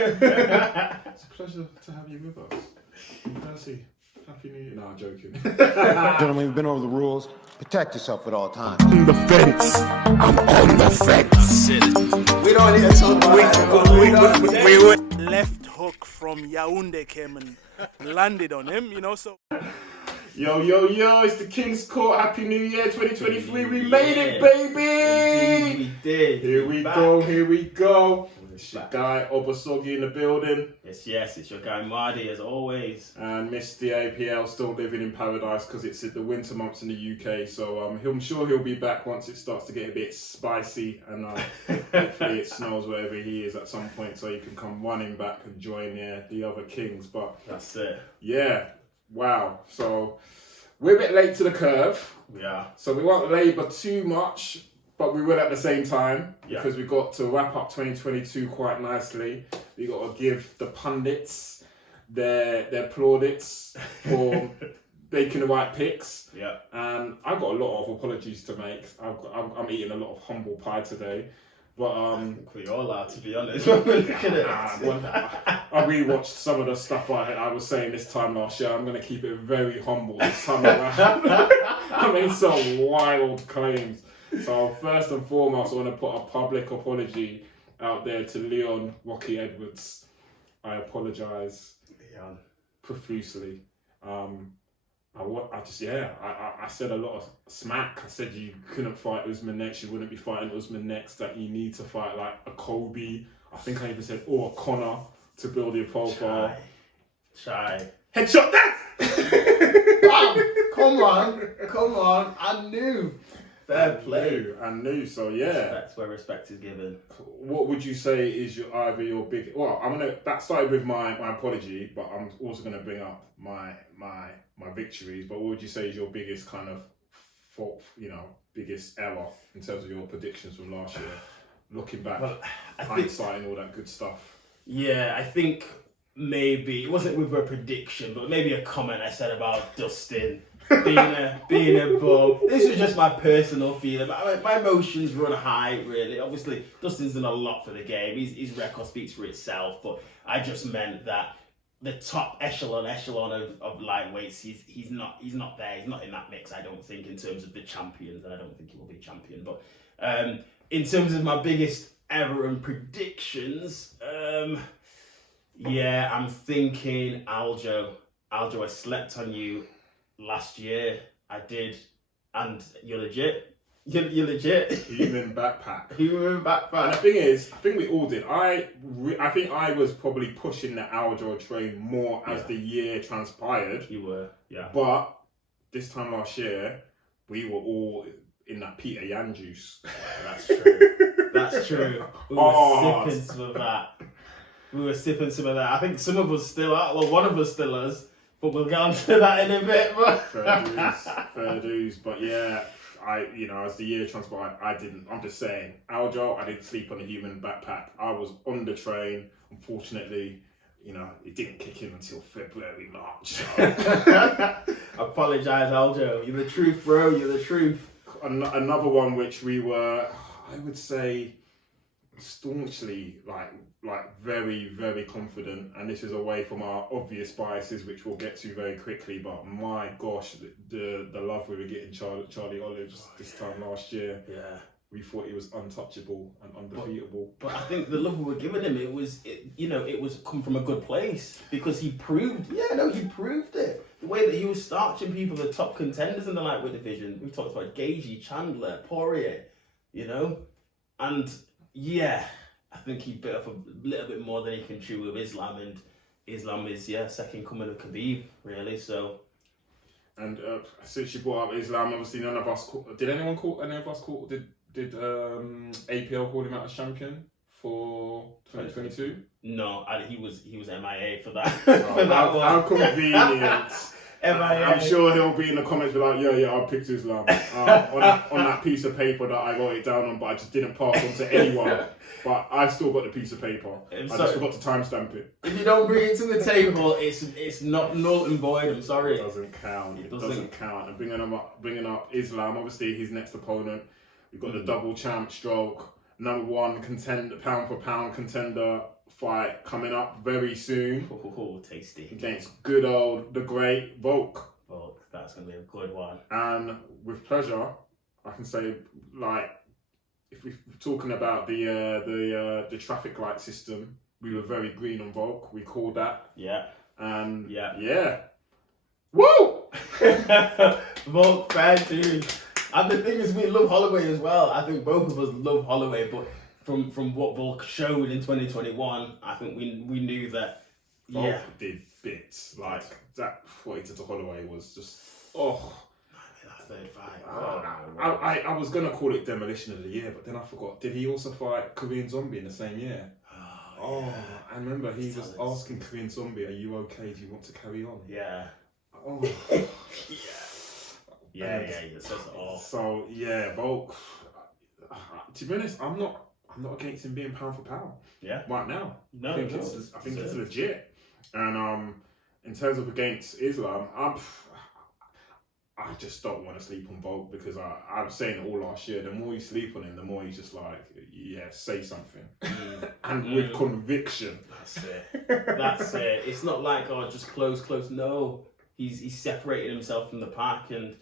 It's a pleasure to have you with us. Mercy. Happy New Year. No, I'm joking. Gentlemen, we've been over the rules. Protect yourself at all times. On the fence. I'm on the fence. We don't need to talk about we left hook from Yaoundé came and landed on him, you know, so. Yo, it's the King's Court. Happy New Year 2023. We made it, baby! We did. Here we go. It's your guy, Obasogi in the building. Yes, it's your guy, Mardi, as always. And Mr. APL still living in paradise because it's the winter months in the UK. So I'm sure he'll be back once it starts to get a bit spicy. And hopefully it snows wherever he is at some point so he can come running back and join the other Kings. But that's it. Yeah. Wow. So we're a bit late to the curve. Yeah. So we won't labour too much, but we will at the same time because we got to wrap up 2022 quite nicely. We got to give the pundits their plaudits for making the right picks. Yeah. And I've got a lot of apologies to make. I'm eating a lot of humble pie today. But I think we all are, to be honest. When we're looking at I rewatched some of the stuff I was saying this time last year. I'm going to keep it very humble this time around. I made some wild claims. So first and foremost, I want to put a public apology out there to Leon Rocky Edwards. I apologise profusely. I said a lot of smack. I said you couldn't fight Usman next, you wouldn't be fighting Usman next, that you need to fight like a Kobe. I think I even said, or a Connor to build your profile. Shy. Headshot that! Come on. I knew. Fair play. I knew, so yeah. Respect where respect is given. What would you say is your big... Well, that started with my apology, but I'm also going to bring up my victories. But what would you say is your biggest kind of biggest error in terms of your predictions from last year? Looking back, hindsight and all that good stuff. Yeah, I think maybe, it wasn't with a prediction, but maybe a comment I said about Dustin being a bum. This was just my personal feeling. My emotions run high, really. Obviously, Dustin's done a lot for the game. His record speaks for itself, but I just meant that the top echelon of lightweights, he's not there. He's not in that mix, I don't think, in terms of the champions, and I don't think he will be champion. But in terms of my biggest error and predictions, I'm thinking Aljo. Aljo, I slept on you last year. I did, and you're legit. You're legit. Human backpack. Human backpack. And the thing is, I think we all did. I think I was probably pushing the Aljo train more as the year transpired. You were, yeah. But this time last year, we were all in that Peter Yan juice. That's true. That's true. We were sipping some of that. I think some of us still are. Well, one of us still is. But we'll get onto that in a bit. Fair dues. But yeah, as the year transpired, I'm just saying, Aljo, I didn't sleep on a human backpack. I was on the train. Unfortunately, it didn't kick in until February, March. Apologise, Aljo. You're the truth, bro. You're the truth. Another one which we were, I would say, staunchly very, very confident, and this is away from our obvious biases, which we'll get to very quickly. But my gosh, the love we were getting Charlie Olives this time last year. Yeah, we thought he was untouchable and undefeatable. But I think the love we were giving him, it was come from a good place, because he proved it. The way that he was starching people, the top contenders in the lightweight division. We talked about Gagey, Chandler, Poirier, and yeah. I think he bit off a little bit more than he can chew with Islam, and Islam is second coming of Khabib, really. So, and since you brought up Islam, obviously none of us did APL call him out as champion for 2022? No, he was MIA for that. How convenient. MIA. I'm sure he'll be in the comments be like, yeah, I picked Islam on that piece of paper that I wrote it down on, but I just didn't pass on to anyone. But I've still got the piece of paper. I just forgot to timestamp it. If you don't bring it to the table, it's not null and void. I'm sorry. It doesn't count. It doesn't count. And bringing up Islam, obviously his next opponent, we've got the double champ stroke, number one contender, pound for pound contender fight coming up very soon Oh, tasty. against good old, the great Volk. Well, that's going to be a good one. And with pleasure, I can say, like, if we're talking about the traffic light system, we were very green on Volk. We called that. Yeah. And yeah. Woo! Volk, fair dude. And the thing is, we love Holloway as well. I think both of us love Holloway, but from what Volk showed in 2021, I think we knew that. Volk did bits. Like, that, what he did to Holloway was just, That third fight. I was going to call it Demolition of the Year, but then I forgot. Did he also fight Korean Zombie in the same year? I remember he was asking Korean Zombie, "Are you okay? Do you want to carry on?" Yeah. Oh. Yeah. It says it all. So yeah, Volk. To be honest, I'm not against him being pound for pound. Yeah. Right now, No, I think it's legit. And in terms of against Islam, I just don't want to sleep on Volk because I was saying it all last year. The more you sleep on him, the more he's just like, say something, and with conviction. That's it. It's not like just close. No, he's separated himself from the pack, and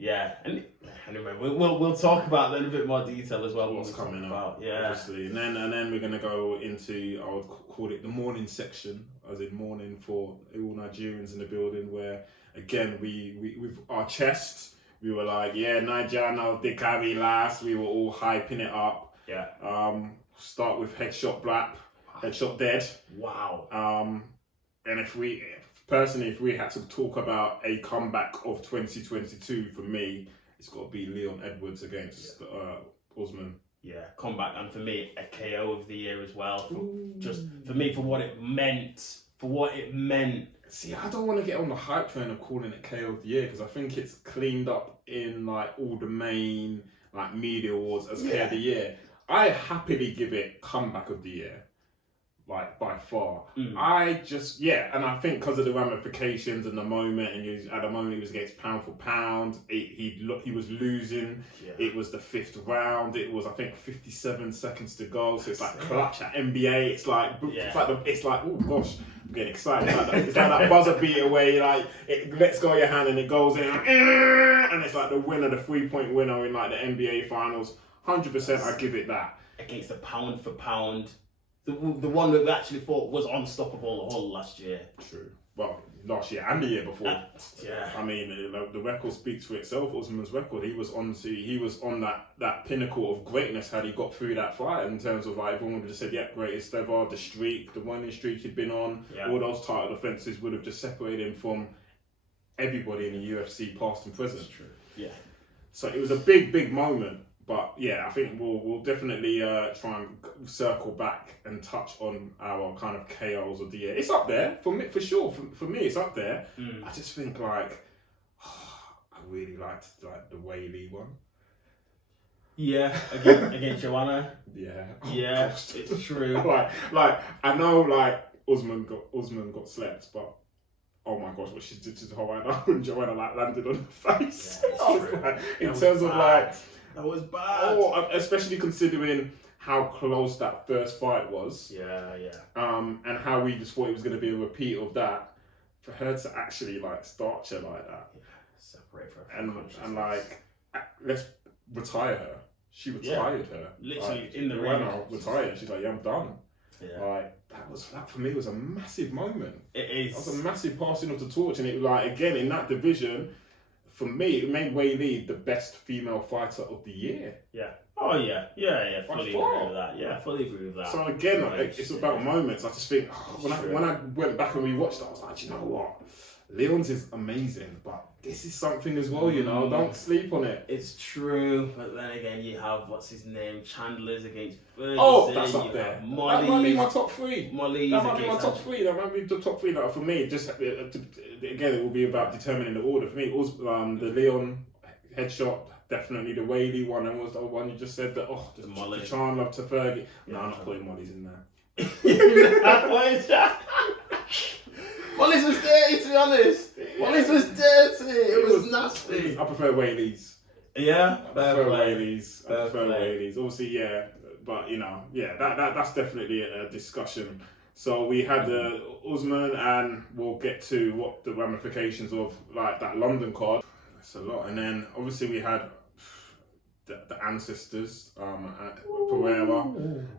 and anyway, we'll talk about that in a bit more detail as well. What's coming up, yeah. Obviously, and then we're gonna go into, I would call it the morning section, as in morning for all Nigerians in the building, where again we with our chest, we were like, Nigerian they carry last. We were all hyping it up. Yeah. Start with Headshot Black, Headshot Dead. Wow. And if we had to talk about a comeback of 2022, for me, it's got to be Leon Edwards against Usman. Yeah, comeback, and for me, a KO of the year as well. For what it meant. See, I don't want to get on the hype train of calling it KO of the year because I think it's cleaned up in like all the main like media awards as KO of the year. I happily give it comeback of the year, like by far. I just and I think because of the ramifications and the moment, and at the moment he was against pound for pound. He was losing. Yeah. It was the 5th round. It was, I think, 57 seconds to go. So it's like clutch at NBA. It's like oh gosh, I'm getting excited. It's like that buzzer beater where you like it lets go of your hand and it goes in, and it's like the winner, the 3-point winner in like the NBA finals. 100%, I give it that. Against the pound for pound. The one that we actually thought was unstoppable all last year. True. Well, last year and the year before. I mean, the record speaks for itself. Usman's record. He was on that pinnacle of greatness had he got through that fight. In terms of like, everyone would have just said, greatest ever. The streak, the winning streak he'd been on. Yeah. All those title defenses would have just separated him from everybody in the UFC, past and present. That's true. Yeah. So it was a big moment. But I think we'll definitely try and circle back and touch on our kind of KOs of the year. It's up there for me, for sure. For me, it's up there. I just think like I really liked like the Whaley one. Yeah, against Joanna. Yeah, it's true. like I know like Usman got slept, but oh my gosh, what she did to Joanna when Joanna like landed on her face. In terms of like. That was bad. Oh, especially considering how close that first fight was. Yeah. And how we just thought it was going to be a repeat of that. For her to actually like starch her like that. Yeah. Separate her. And like, let's retire her. She retired her. Literally like, in the ring. ring. Retired. She's like, I'm done. Yeah. Like that for me was a massive moment. It is. That was a massive passing of the torch, and it like again in that division. For me, it made Whaley the best female fighter of the year. Yeah. Oh, yeah. Fully agree with that. Yeah, fully agree with that. So again, it's about moments. I just think, when I went back and rewatched it, I was like, you know what? Leon's is amazing, but this is something as well, you know? Don't sleep on it. It's true, but then again, you have, what's his name? Chandler's against Ferguson. Oh, that's up there. Molly's, that might be my top 3. Molly's that might be my top 3. That might be the top 3. Like, for me, just again, it will be about determining the order. For me, it was the Leon headshot, definitely the Whaley one, and was the one you just said that, the Chandler to Fergie. No, I'm not putting Molly's in there. Molly's was dirty, to be honest. Molly's was dirty. It was nasty. I prefer Whaley's. Yeah, I prefer Whaley's. Obviously, but that's definitely a discussion. So we had Usman, and we'll get to what the ramifications of like that London card. That's a lot, and then obviously we had the ancestors, Pereira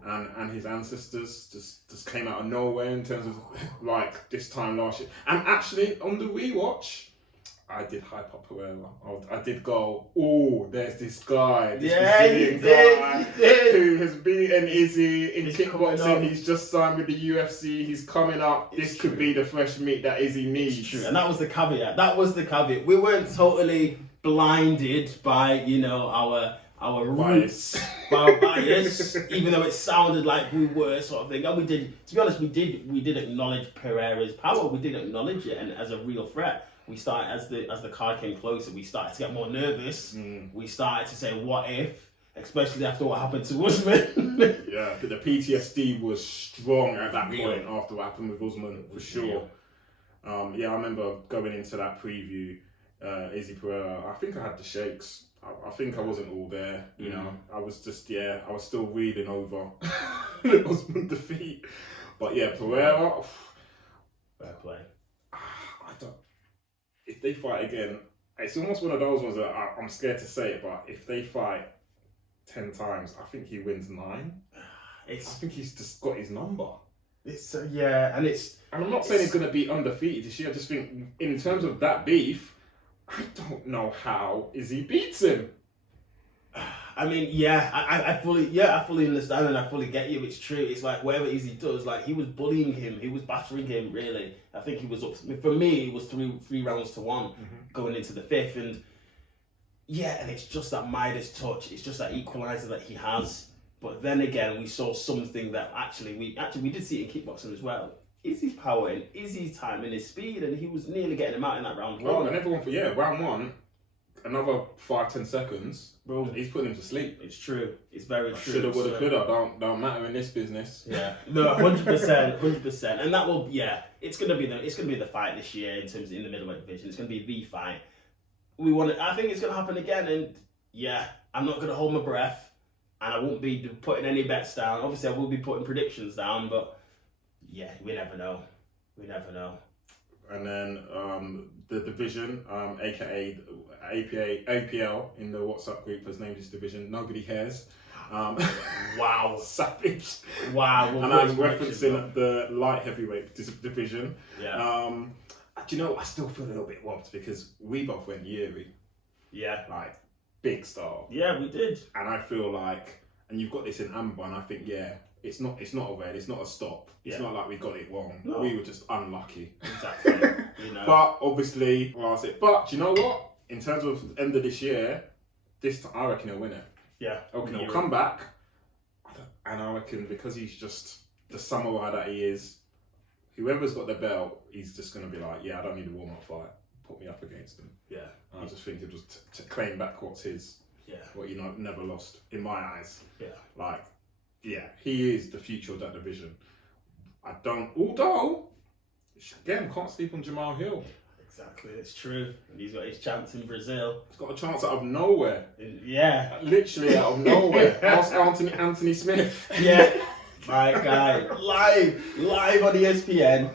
and his ancestors just came out of nowhere in terms of like this time last year. And actually on the rewatch, I did hype up Pereira. I did go, oh, there's this guy, this Brazilian guy who has beaten Izzy in kickboxing. He's just signed with the UFC. He's coming up. This could be the fresh meat that Izzy needs. True. And that was the caveat. We weren't totally blinded by our bias. By our bias, even though it sounded like we were sort of thing. And we did. To be honest, we did acknowledge Pereira's power. We did acknowledge it, and as a real threat. We started as the card came closer. We started to get more nervous. We started to say, "What if?" Especially after what happened to Usman. Yeah, but the PTSD was strong at that point after what happened with Usman, for sure. I remember going into that preview, Izzy Pereira. I think I had the shakes. I think I wasn't all there. You know, I was just I was still reeling over the Usman defeat. But yeah, Pereira. Fair play. If they fight again, it's almost one of those ones that I'm scared to say it, but if they fight 10 times, I think he wins 9. I think he's just got his number. And I'm not saying he's going to be undefeated this year. I just think in terms of that beef, I don't know how Izzy beats him. I mean, I fully understand and I fully get you. It's true. It's like whatever Izzy does, like he was bullying him, he was battering him. Really, I think he was up. For me, it was three rounds to 1 going into the 5th, and and it's just that Midas touch. It's just that equalizer that he has. But then again, we saw something that we did see it in kickboxing as well. Izzy's power and Izzy's time and his speed, and he was nearly getting him out in that round 1. And everyone round 1. Another 5-10 seconds, bro. He's putting him to sleep. It's true. It's very true. Shoulda, woulda, coulda. Don't matter in this business. Yeah. No, 100%, and that will. Yeah, it's gonna be the fight this year in terms of in the middleweight division. It's gonna be the fight. I think it's gonna happen again, and I'm not gonna hold my breath, and I won't be putting any bets down. Obviously, I will be putting predictions down, but we never know. And then the division, aka APL in the WhatsApp group has named his division Nobody Cares. Wow. Savage. Wow. And I'm referencing the light heavyweight division. Yeah. Do you know, I still feel a little bit wobbed because we both went Yuri. Yeah. Like, big star. Yeah, we did. And I feel like, and you've got this in amber, and I think, it's not a red, it's not a stop. It's not like we got it wrong. No. We were just unlucky. Exactly. But obviously, but do you know what? In terms of end of this year, I reckon he'll win it. Yeah. Okay, he'll come back, and I reckon because he's just the samurai that he is, whoever's got the belt, he's just going to be like, I don't need a warm-up fight. Put me up against him. Yeah. And I just think he'll just to claim back what's his. Yeah. What never lost in my eyes. Yeah. He is the future of that division. Although, again, can't sleep on Jamal Hill. Exactly, it's true. And he's got his chance in Brazil. He's got a chance out of nowhere. Yeah. Literally out of nowhere. Ask Anthony Smith. Yeah. My guy. Live on ESPN.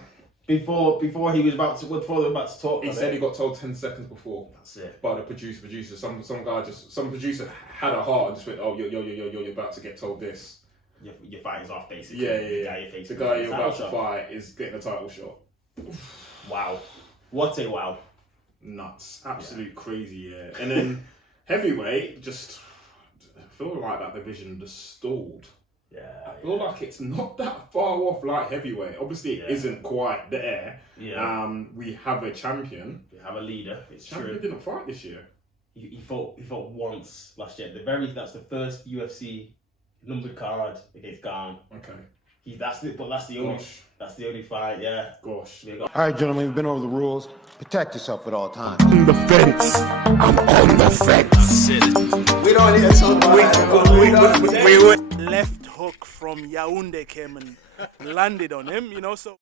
Before they were about to talk. He said he got told 10 seconds before. That's it. By the producer. Some producer had a heart and just went, oh, you're about to get told this. Your fight is off, basically. Yeah. The guy you're about to fight is getting a title shot. Wow. What a wow. Nuts. Absolute crazy, yeah. And then heavyweight, just I feel like that division just stalled. Yeah. I feel like it's not that far off light heavyweight. Obviously, it isn't quite there. Yeah. We have a champion. We have a leader. It's champion true. Didn't fight this year. He fought once last year. That's the first UFC numbered card against Garn. Okay. That's the only fight. Yeah. Gosh. All right, gentlemen, we've been over the rules. Protect yourself at all times. On the fence. I'm on the fence. We don't need to talk about Left hook from Yaounde came and landed on him, so